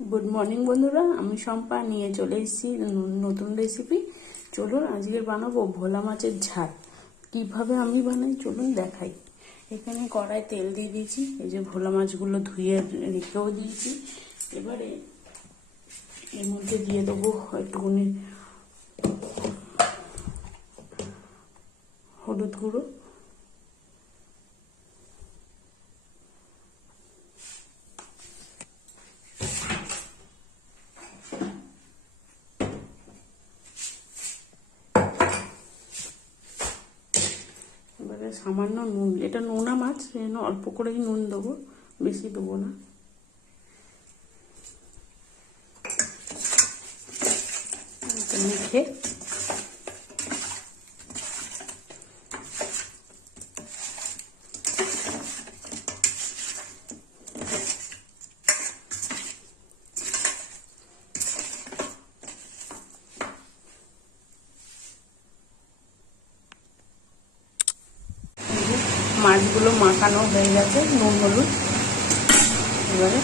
Good morning বন্ধুরা, আমি শম্পা নিয়ে চলে এসেছি নতুন রেসিপি। চলুন আজকে বানাবো ভোলা মাছের ঝাল। কিভাবে আমি বানাই চলুন দেখাই। এখানে কড়াই তেল দিয়ে দিয়েছি, এই যে ভোলা মাছগুলো ধুয়ে রেখেও দিয়েছি। এবারে এর মধ্যে দিয়ে দেবো একটুখানি হলুদ গুঁড়ো, এবারে সামান্য নুন, এটা নোনা মাছ সেজন্য অল্প করেই নুন দেবো, বেশি দেবো না। মেখে মাছগুলো মাখানো হয়ে গেছে নুন হলুদ। এবারে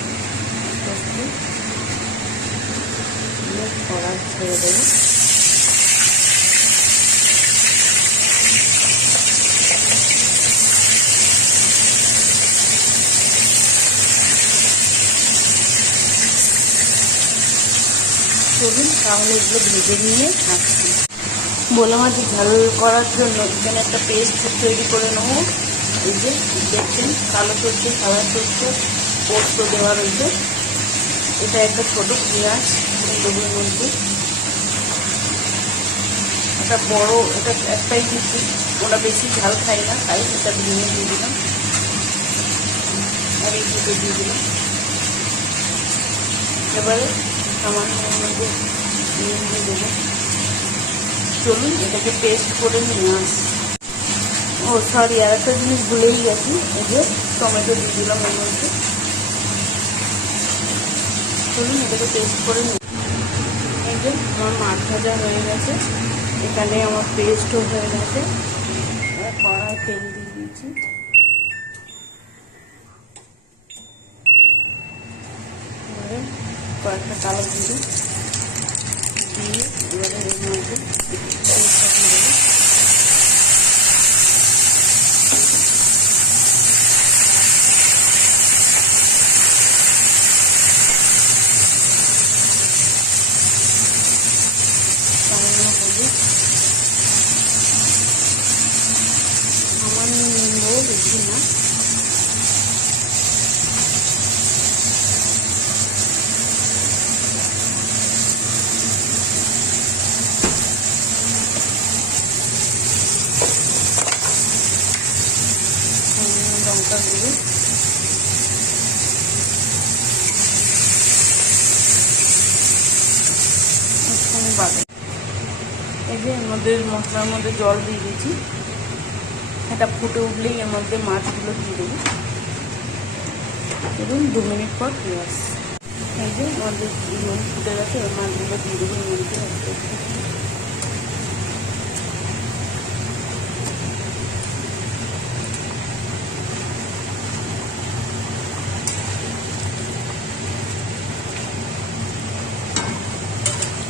কড়াই ছেড়ে দেবো। চলুন তাহলে এগুলো ভেজে নিয়ে আসছি। ভোলা মাছ ঝাল করার জন্য এখানে একটা পেস্ট তৈরি করে নেবো। এই যে দেখছেন, কালো সরষে, সাদা সরষে, পোস্ত দেওয়া রয়েছে। এটা একটা ছোট পেঁয়াজ দেবো এর মধ্যে। এটা বড়, এটা একটাই দিচ্ছি, ওরা বেশি ঝাল খাই না, তাই এটা ভেঙে দিয়ে দিলাম। আর এই দুটো দিয়ে দিলাম। এবারে সামান্য এর মধ্যে দিয়ে দেবো। চলুন এটাকে পেস্ট করে নিয়ে আসি। ও সরি, আর একটা জিনিস ভুলেই গেছি, এই যে টমেটো দিয়ে দিলাম এর মধ্যে। চলুন এটাকে পেস্ট করে নিই। এই যে আমার মাছ ভাজা হয়ে গেছে, এখানে আমার পেস্টও হয়ে গেছে। কড়াই তেল দিয়ে দিয়েছি, এবারে কয়েকটা কালো জিরে দিয়ে এবারে এর মধ্যে বেশি না। লঙ্কা গুঁড়ো, বাদে এই যে এর মধ্যে মশলার মধ্যে জল দিয়ে দিয়েছি। এটা ফুটে উঠলেই এর মধ্যে মাছগুলো দিয়ে দেবো। দেখুন 2 মিনিট পর ফিরে আসছি। এই যে আমাদের নুন ফুটে গেছে, এর মাছগুলো দিয়ে দেবো এর মধ্যে।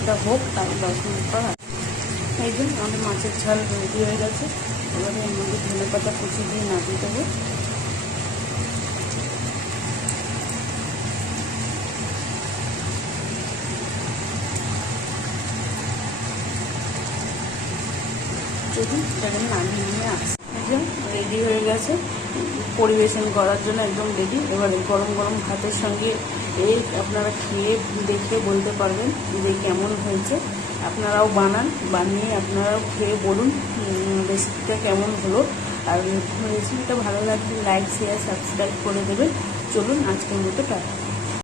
এটা হোক, তাই 10 মিনিট পর। এই যে আমাদের মাছের ঝাল রেডি হয়ে গেছে। এবারে এর মধ্যে ধনে পাতা কুচি দিয়ে নামিয়ে দেবো। চলুন এটাকে নামিয়ে নিয়ে আসি। একদম রেডি হয়ে গেছে পরিবেশন করার জন্য, একদম রেডি। এবারে গরম গরম ভাতের সঙ্গে এই আপনারা খেয়ে দেখে বলতে পারবেন যে কেমন হয়েছে। আপনারাও বানান, বানিয়ে আপনারাও খেয়ে বলুন রেসিপিটা কেমন হলো। আর রেসিপিটা ভালো লাগলে লাইক, শেয়ার, সাবস্ক্রাইব করে দেবেন। চলুন আজকের মতো টাটা।